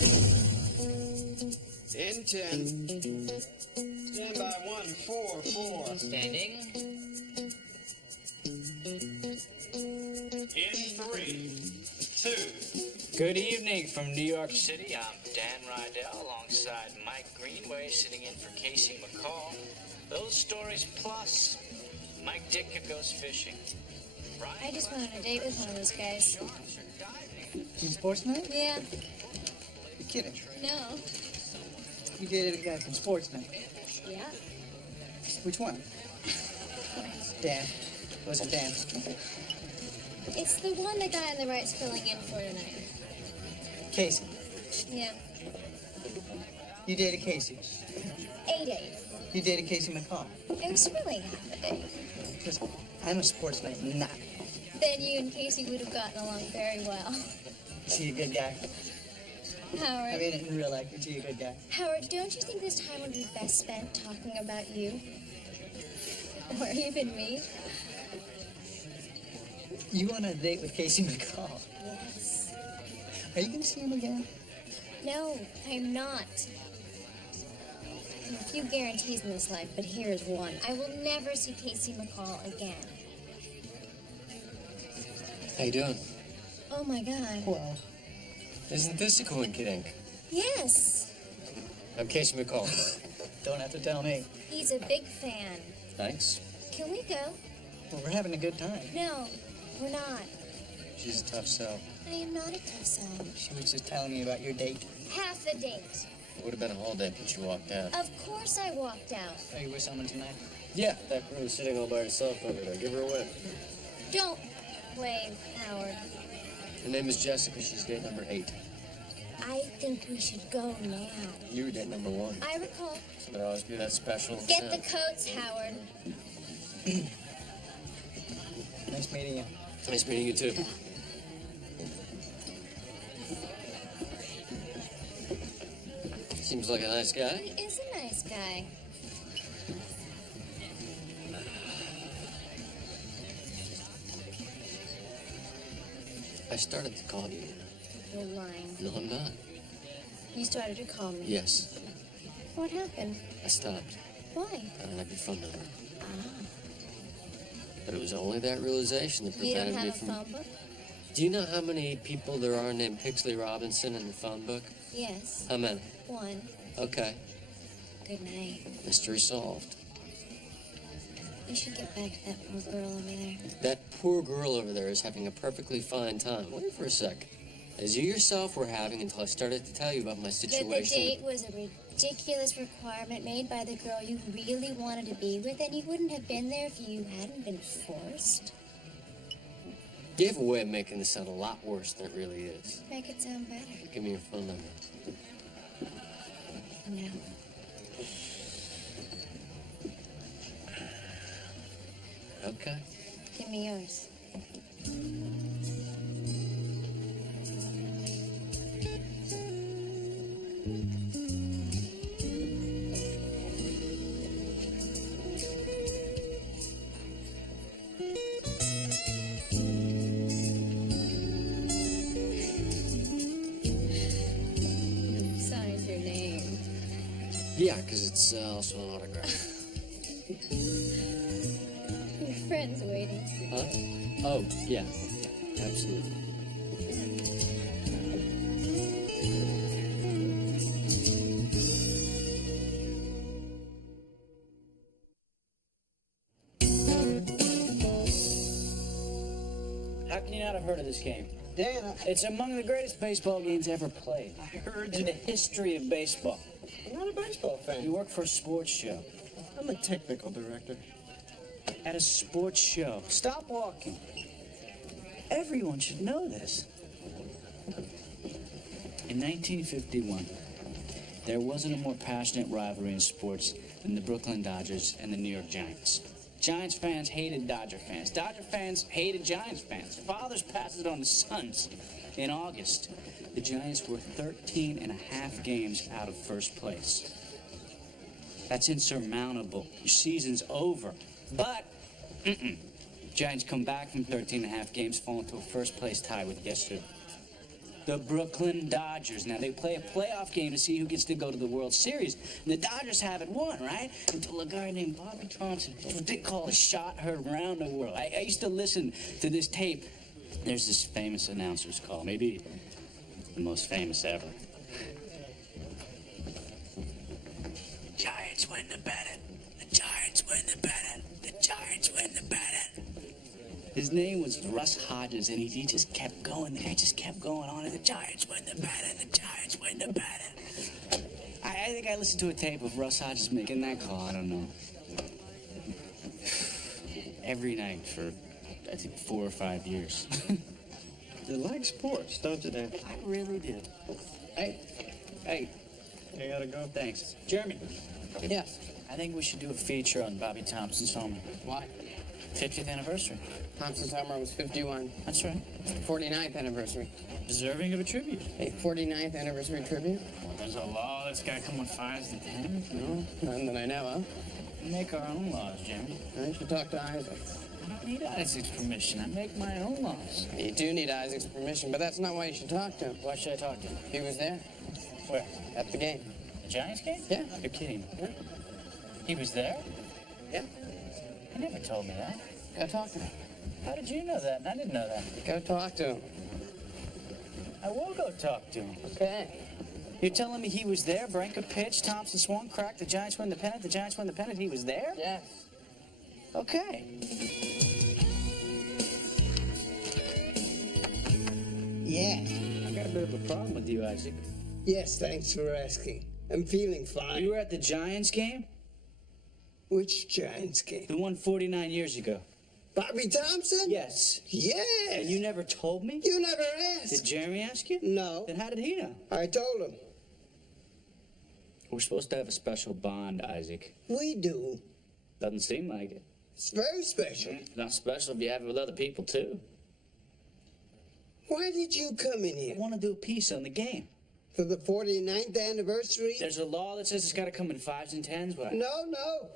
In 10. Stand by 144. Standing. In 3, 2. Good evening from New York City. I'm Dan Rydell alongside Mike Greenway sitting in for Casey McCall. Those stories plus Mike Ditka goes fishing. I just went on a date with one of those guys. From Sportsnet? Yeah. You're kidding. No. You dated a guy from Sportsnet. Yeah. Which one? Dan. Was it Dan? It's the one the guy on the right's filling in for tonight. Casey. Yeah. You dated Casey. A date. You dated Casey McCall. It was really half a date. Listen, I'm a Sportsnet nut. Then you and Casey would have gotten along very well. Is he a good guy? Howard. I mean it in real life. Is he a good guy? Howard, don't you think this time would be best spent talking about you? Or even me? You went on a date with Casey McCall. Yes. Are you going to see him again? No, I'm not. There are a few guarantees in this life, but here's one. I will never see Casey McCall again. How you doing? Oh my God. Well, Isn't this a coincidence? Yes. I'm Casey McCall. don't have to tell me. He's a big fan. Thanks. Can we go? Well, we're having a good time. No, we're not. She's a tough sell. I am not a tough sell. She was just telling me about your date. Half a date. It would have been a whole day, but you walked out. Of course I walked out. Are you with someone tonight? Yeah, that girl's sitting all by herself over there. Give her a whip. Don't wave, Howard. Her name is Jessica. She's date number 8. I think we should go now. You were date number 1. I recall. So there always be that special. Get the coats, Howard. Nice meeting you. Nice meeting you, too. Seems like a nice guy. He is a nice guy. I started to call you. You're lying. No, I'm not. You started to call me. Yes, What happened? I stopped. Why? I don't have your phone number. But it was only that realization that You don't prevented have me a from... phone book? Do you know how many people there are named Pixley Robinson in the phone book? Yes. How many? 1. Okay. Good night. Mystery solved. You should get back to that poor girl over there. That poor girl over there is having a perfectly fine time. Wait for a sec. As you yourself were having until I started to tell you about my That situation. the date was a ridiculous requirement made by the girl you really wanted to be with, and you wouldn't have been there if you hadn't been forced. You have a way of making this sound a lot worse than it really is. Make it sound better. Give me your phone number. No. Okay. Give me yours. You signed your name. Yeah, because it's also an autograph. Your friend's waiting. Huh? Oh, yeah. Absolutely. How can you not have heard of this game? Dan, It's among the greatest baseball games ever played. I heard In the history of baseball. I'm not a baseball fan. You work for a sports show. I'm a technical director. At a sports show. Stop walking. Everyone should know this. In 1951, there wasn't a more passionate rivalry in sports than the Brooklyn Dodgers and the New York Giants. Giants fans hated Dodger fans. Dodger fans hated Giants fans. Fathers passed it on to sons. In August, the Giants were 13 and a half games out of first place. That's insurmountable. Your season's over. But, Giants come back from 13 and a half games, fall into a first place tie with yesterday. The Brooklyn Dodgers. Now, they play a playoff game to see who gets to go to the World Series. And the Dodgers haven't won, right? Until a guy named Bobby Thompson, what they call a shot heard around the world. I used to listen to this tape. There's this famous announcer's call, maybe the most famous ever. Giants win the pennant. The Giants win the pennant. The Giants win the pennant. His name was Russ Hodges, and he just kept going. The guy just kept going on. And the Giants win the pennant. The Giants win the pennant. I think I listened to a tape of Russ Hodges making that call. I don't know. Every night for, I think, 4 or 5 years. You like sports, don't you, Dan? I really do. Hey. You gotta go. Thanks. Jeremy, Yes. I think we should do a feature on Bobby Thompson's home. Why? 50th anniversary. Thompson's Homer was 51. That's right. 49th anniversary. Deserving of a tribute. A 49th anniversary tribute? Well, there's a law that's got to come with 5s and 10s. No, none that I know of. We make our own laws, Jeremy. I should talk to Isaac. I don't need Isaac's permission. I make my own laws. You do need Isaac's permission, but that's not why you should talk to him. Why should I talk to him? He was there Where? at the game. The Giants game? Yeah. You're kidding. Yeah. He was there? Yeah. He never told me that. Go talk to him. How did you know that? I didn't know that. Go talk to him. I will go talk to him. Okay. You're telling me he was there? Branca pitched, Thompson swung, cracked, the Giants win the pennant, the Giants win the pennant, he was there? Yes. Okay. Yeah. I got a bit of a problem with you, Isaac. Yes, thanks for asking. I'm feeling fine. You were at the Giants game? Which Giants game? The one 49 years ago. Bobby Thompson? Yes. Yes. And you never told me? You never asked. Did Jeremy ask you? No. Then how did he know? I told him. We're supposed to have a special bond, Isaac. We do. Doesn't seem like it. It's very special. It's not special if you have it with other people, too. Why did you come in I here? want to do a piece on the game. For the 49th anniversary? There's a law that says it's got to come in 5s and 10s. What? No.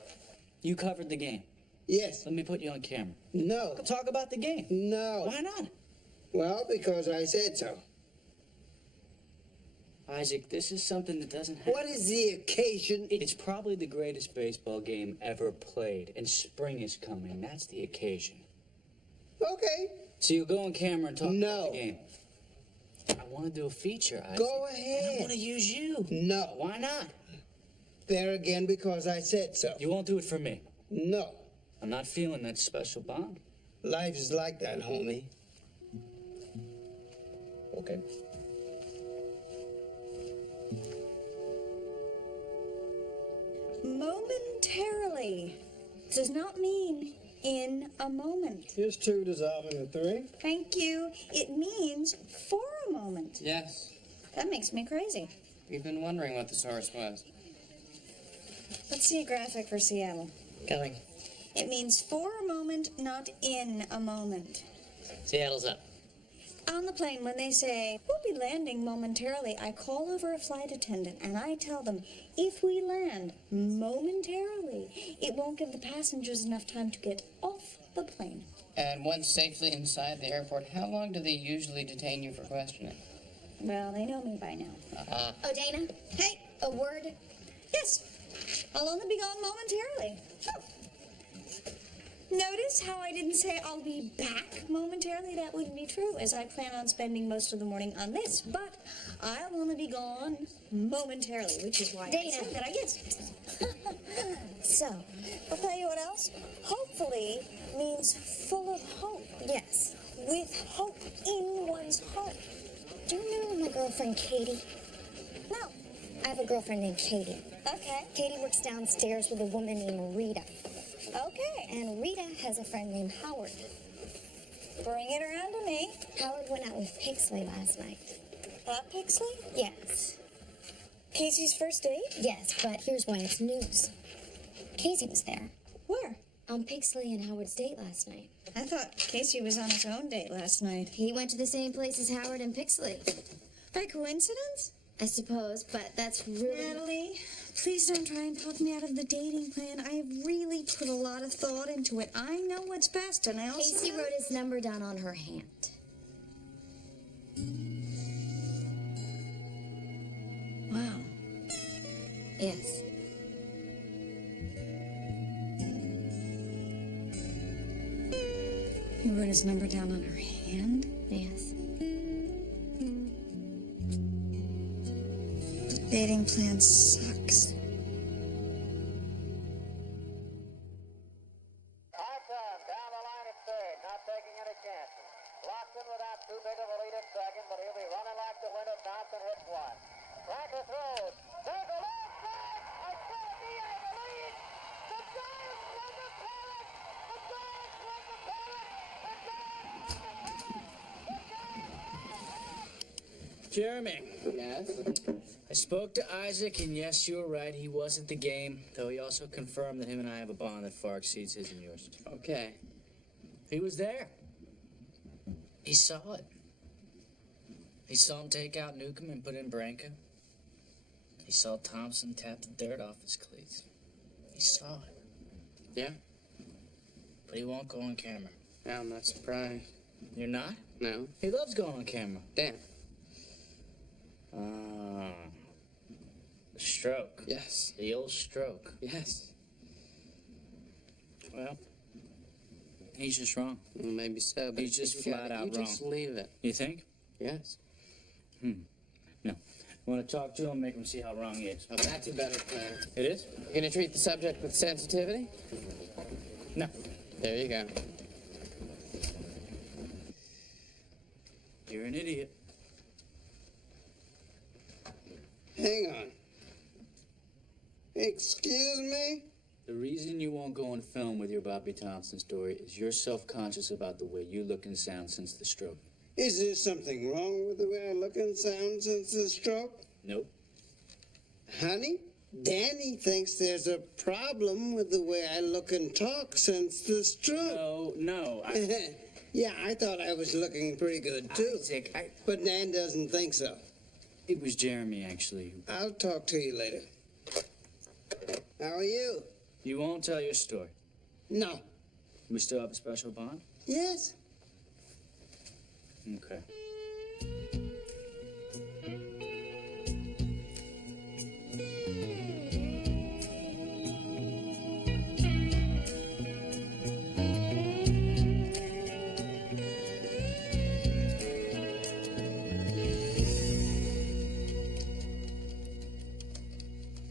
You covered the game. Yes. Let me put you on camera. No. Talk about the game. No. Why not? Well, because I said so. Isaac, this is something that doesn't happen. What is the occasion? It's probably the greatest baseball game ever played, and spring is coming. That's the occasion. Okay. So you go on camera and talk No. about the game. I want to do a feature, Isaac. Go And I ahead. want to use you. No. Why not? There again, because I said so. You won't do it for me. No. I'm not feeling that special bond. Life is like that, homie. Okay. Momentarily does not mean in a moment. Here's 2 dissolving in 3. Thank you. It means for a moment. Yes. That makes me crazy. We've been wondering what the source was. Let's see a graphic for Seattle. Coming. It means for a moment, not in a moment. Seattle's up. On the plane, when they say, we'll be landing momentarily, I call over a flight attendant and I tell them, if we land momentarily, it won't give the passengers enough time to get off the plane. And once safely inside the airport, how long do they usually detain you for questioning? Well, they know me by now. Oh, Dana? Hey, A word? yes, I'll only be gone momentarily. Oh. Notice how I didn't say I'll be back momentarily? That wouldn't be true, as I plan on spending most of the morning on this. But I'll only be gone momentarily, which is why I Dana. said that, I guess. So, I'll tell you what else. Hopefully means full of hope. Yes. With hope in one's heart. Do you remember my girlfriend Katie? No. I have a girlfriend named Katie. Okay. Katie works downstairs with a woman named Rita. Okay. And Rita has a friend named Howard. Bring it around to me. Howard went out with Pixley last night. Pixley? Yes. Casey's first date? Yes, but here's why it's news. Casey was there. Where? On Pixley and Howard's date last night. I thought Casey was on his own date last night. He went to the same place as Howard and Pixley. By coincidence? I suppose, but that's really... Natalie, please don't try and talk me out of the dating plan. I have really put a lot of thought into it. I know what's best, and I also... Casey wrote his number down on her hand. Yes. You wrote his number down on her hand? Yes. The dating plan sucks. Awesome. Down the line at third, not taking any chances. Lockton without too big of a lead at second, but he'll be running like the wind if Thompson hits one. Ranker throws. There's a long flag. A Tennessee has the lead. The Giants win the pennant. The Giants win the pennant. The Giants win the pennant. Jeremy, Yes? I spoke to Isaac, and yes, you were right. He was at the game, though he also confirmed that him and I have a bond that far exceeds his and yours. Okay. He was there. He saw it. He saw him take out Newcomb and put in Branca. He saw Thompson tap the dirt off his cleats. He saw it. Yeah? But he won't go on camera. Yeah, I'm not surprised. You're not? No? He loves going on camera. Dan. The stroke. Yes. The old stroke. Yes. Well, he's just wrong. Well, maybe so, but He's just you gotta- flat out you just wrong. leave it. You think? Yes. No. Want to talk to him, make him see how wrong he is. Well, that's a better plan. It is? You gonna treat the subject with sensitivity? No. There you go. You're an idiot. Hang on. Excuse me? The reason you won't go on film with your Bobby Thompson story is you're self-conscious about the way you look and sound since the stroke. Is there something wrong with the way I look and sound since the stroke? Nope. Honey, Danny thinks there's a problem with the way I look and talk since the stroke. No. Yeah, I thought I was looking pretty good, too. Isaac, But Nan doesn't think so. it was Jeremy, actually. I'll talk to you later. How are you? You won't tell your story. No. We still have a special bond? Yes? Okay.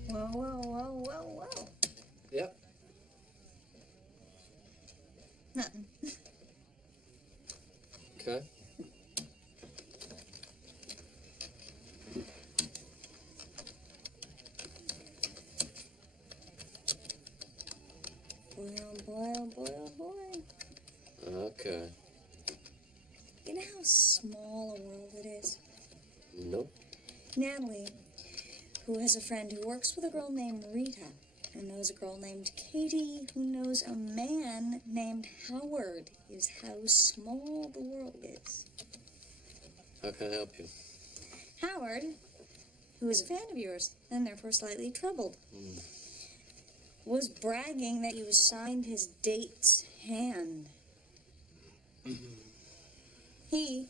Whoa. Yep. Nothing. Okay. Boy. Okay. You know how small a world it is? Nope. Natalie, who has a friend who works with a girl named Rita, who knows a girl named Katie, who knows a man named Howard, is how small the world is. How can I help you? Howard, who is a fan of yours, and therefore slightly troubled, was bragging that you signed his date's hand. He,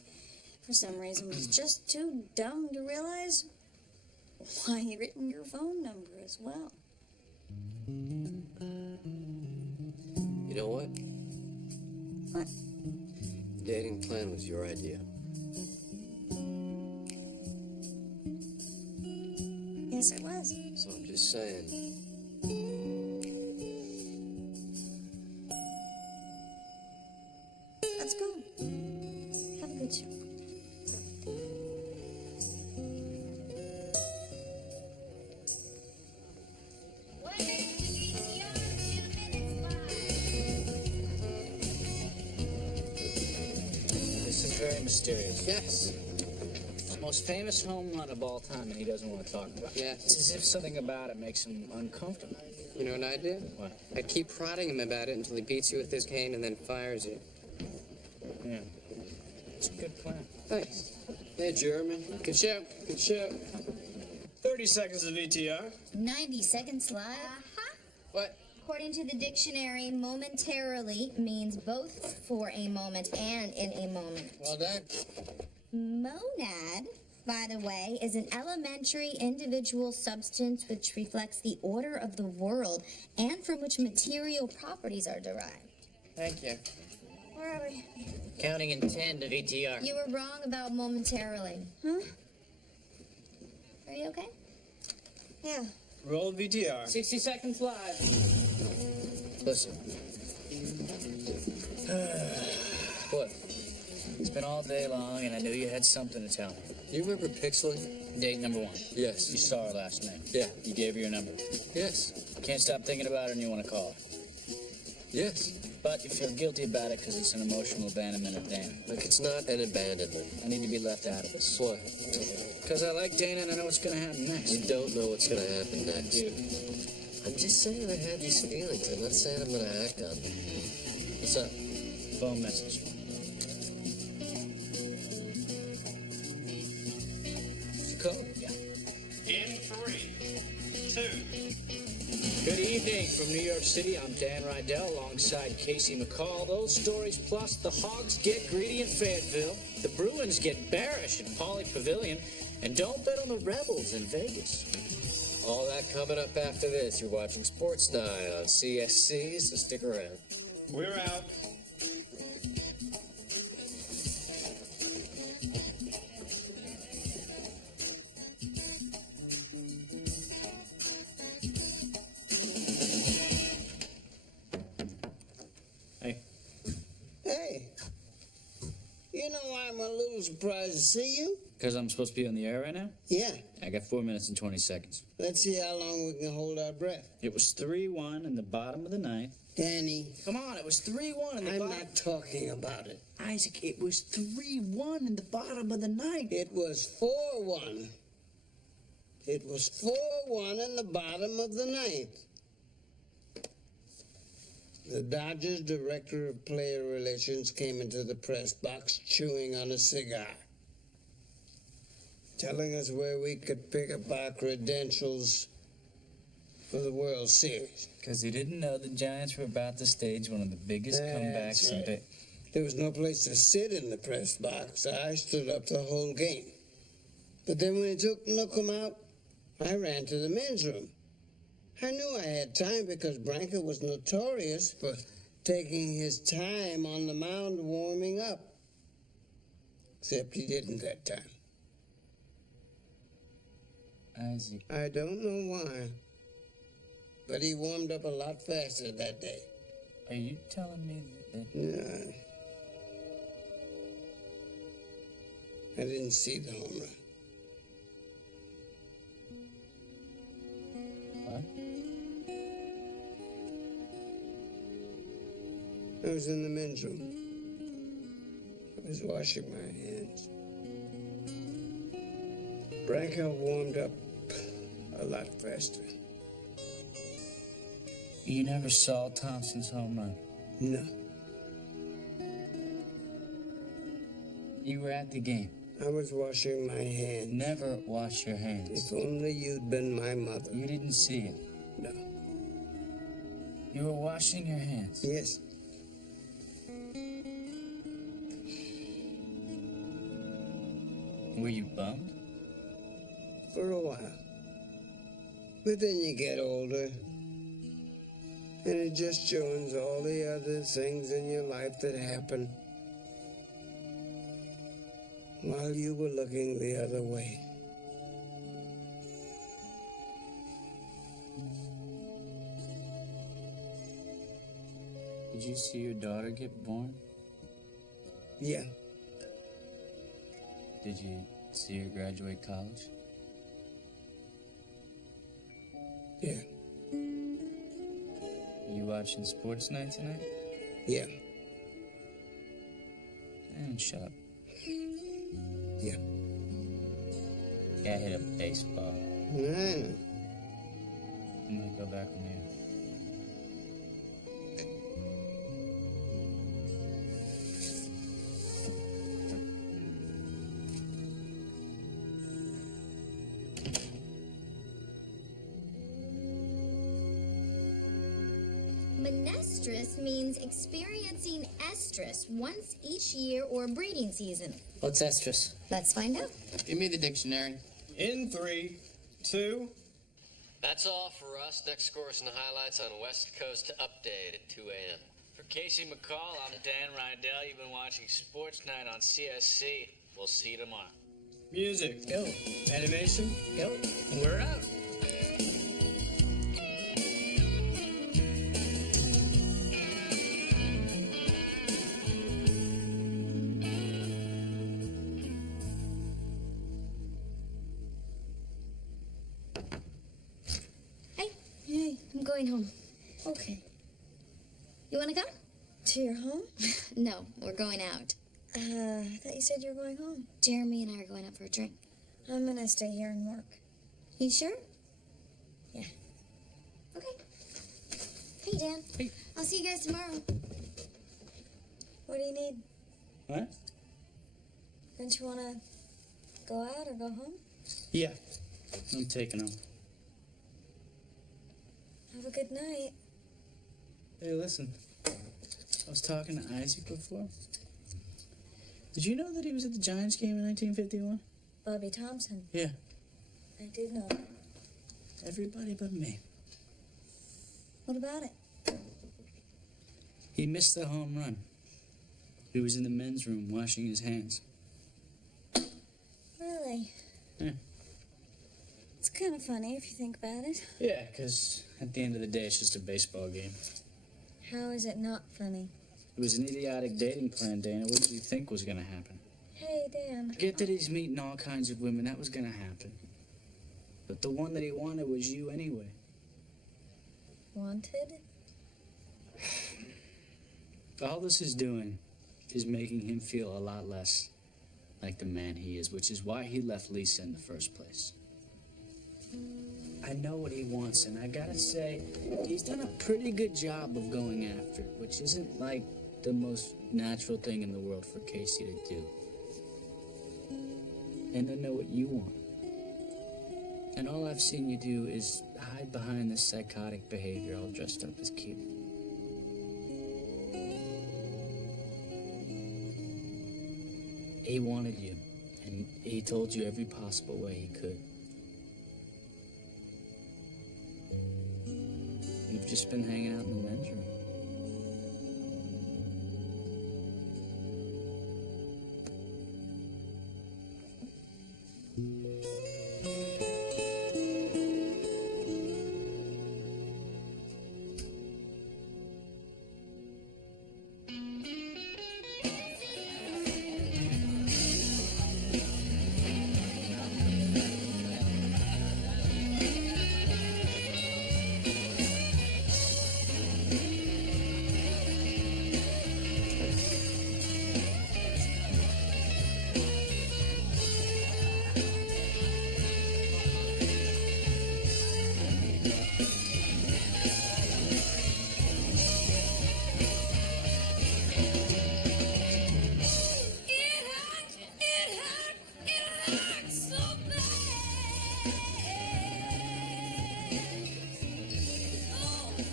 for some reason, was just too dumb to realize why he'd written your phone number as well. You know what? What? The dating plan was your idea. Yes, it was. So I'm just saying. Let's go. Have a good show. This is very mysterious. Yes. The most famous home run of all time, and he doesn't want to talk about it. Yes. It's as if something about it makes him uncomfortable. You know what I'd do? What? I'd keep prodding him about it until he beats you with his cane and then fires you. Yeah. It's a good plan. Thanks. Hey, Jeremy. Good show. Good show. 30 seconds of VTR. 90 seconds live. What? According to the dictionary, momentarily means both for a moment and in a moment. Well done. Monad by the way, is an elementary individual substance which reflects the order of the world and from which material properties are derived. Thank you. Where are we? Counting in 10 to VTR. You were wrong about momentarily. Huh? Are you okay? Yeah. Roll VTR. 60 seconds live. Listen. What? It's been all day long, and I knew you had something to tell me. You remember Pixley? Date number 1. Yes. You saw her last night. Yeah. You gave her your number. Yes. Can't stop thinking about her, and you want to call her. Yes. But you feel guilty about it because it's an emotional abandonment of Dana. Look, it's not an abandonment. I need to be left out of this. Why? Because I like Dana, and I know what's going to happen next. You don't know what's going to happen next. You. I'm just saying I have these feelings. I'm not saying I'm going to act on them. What's up? Phone message. You called? Yeah. In 3, 2. Good evening from New York City. I'm Dan Rydell alongside Casey McCall. Those stories plus the Hogs get greedy in Fayetteville, the Bruins get bearish in Pauley Pavilion, and don't bet on the Rebels in Vegas. All that coming up after this. You're watching Sports Night on CSC, so stick around. We're out. Hey. Hey. You know, I'm a little surprised to see you. Because I'm supposed to be on the air right now? Yeah. I got 4 minutes and 20 seconds. Let's see how long we can hold our breath. It was 3-1 in the bottom of the ninth. Danny, Come on, it was 3-1 in the I'm bottom. not talking about it. Isaac, it was 3-1 in the bottom of the ninth. It was 4-1. It was 4-1 in the bottom of the ninth. The Dodgers director of player relations came into the press box chewing on a cigar, telling us where we could pick up our credentials for the World Series. Because he didn't know the Giants were about to stage one of the biggest comebacks That's in right. There was no place to sit in the press box. I stood up the whole game. But then when he took Nookham out, I ran to the men's room. I knew I had time because Branca was notorious for taking his time on the mound warming up. Except he didn't that time. Isaac. I don't know why. But he warmed up a lot faster that day. Are you telling me that... No. I didn't see the home run. What? I was in the men's room. I was washing my hands. Branca warmed up a lot faster. You never saw Thompson's home run? No. You were at the game. I was washing my hands. Never wash your hands. If only you'd been my mother. You didn't see it. No. You were washing your hands. Yes. Were you bummed? For a while. But then you get older. And it just joins all the other things in your life that happen while you were looking the other way. Did you see your daughter get born? Yeah. Did you see her graduate college? Yeah. Are you watching Sports Night tonight? Yeah. And shut up. Yeah. Yeah, I hit a baseball. Nah. I'm gonna go back on the air. Menestrus means experiencing estrus once each year or breeding season. What's estrus? Let's find out. Give me the dictionary. In 3, 2. That's all for us. Next scores and highlights on West Coast Update at 2 a.m. For Casey McCall, I'm Dan Rydell. You've been watching Sports Night on CSC. We'll see you tomorrow. Music. Go. Animation. Go. We're out. Hey, I'm going home. Okay. You want to come? To your home? No, we're going out. I thought you said you were going home. Jeremy and I are going out for a drink. I'm gonna stay here and work. You sure? Yeah. Okay. Hey, Dan. Hey. I'll see you guys tomorrow. What do you need? What? Don't you wanna go out or go home? Yeah. I'm taking him. Have a good night. Hey, listen. I was talking to Isaac before. Did you know that he was at the Giants game in 1951? Bobby Thompson. Yeah. I did know that. Everybody but me. What about it? He missed the home run. He was in the men's room washing his hands. Really? Yeah. It's kind of funny if you think about it. Yeah, because at the end of the day, it's just a baseball game. How is it not funny? It was an idiotic dating plan, Dana. What did you think was going to happen? Hey, Dan. I get that he's meeting all kinds of women. That was going to happen. But the one that he wanted was you anyway. Wanted? All this is doing is making him feel a lot less like the man he is, which is why he left Lisa in the first place. I know what he wants, and I gotta say, he's done a pretty good job of going after it, which isn't like the most natural thing in the world for Casey to do. And I know what you want. And all I've seen you do is hide behind this psychotic behavior all dressed up as cute. He wanted you, and he told you every possible way he could. You've just been hanging out in the men's room.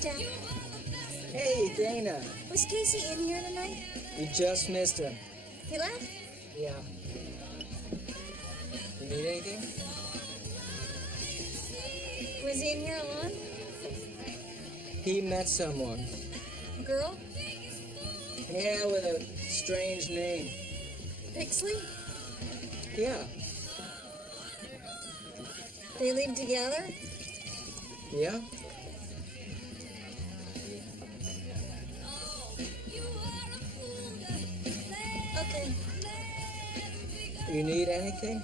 Dan, Hey, Dana. was Casey in here tonight? You just missed him. He left? Yeah. You need anything? Was he in here alone? He met someone. A girl? Yeah, with a strange name. Bixley? Yeah. They live together? Yeah? Okay. You need anything?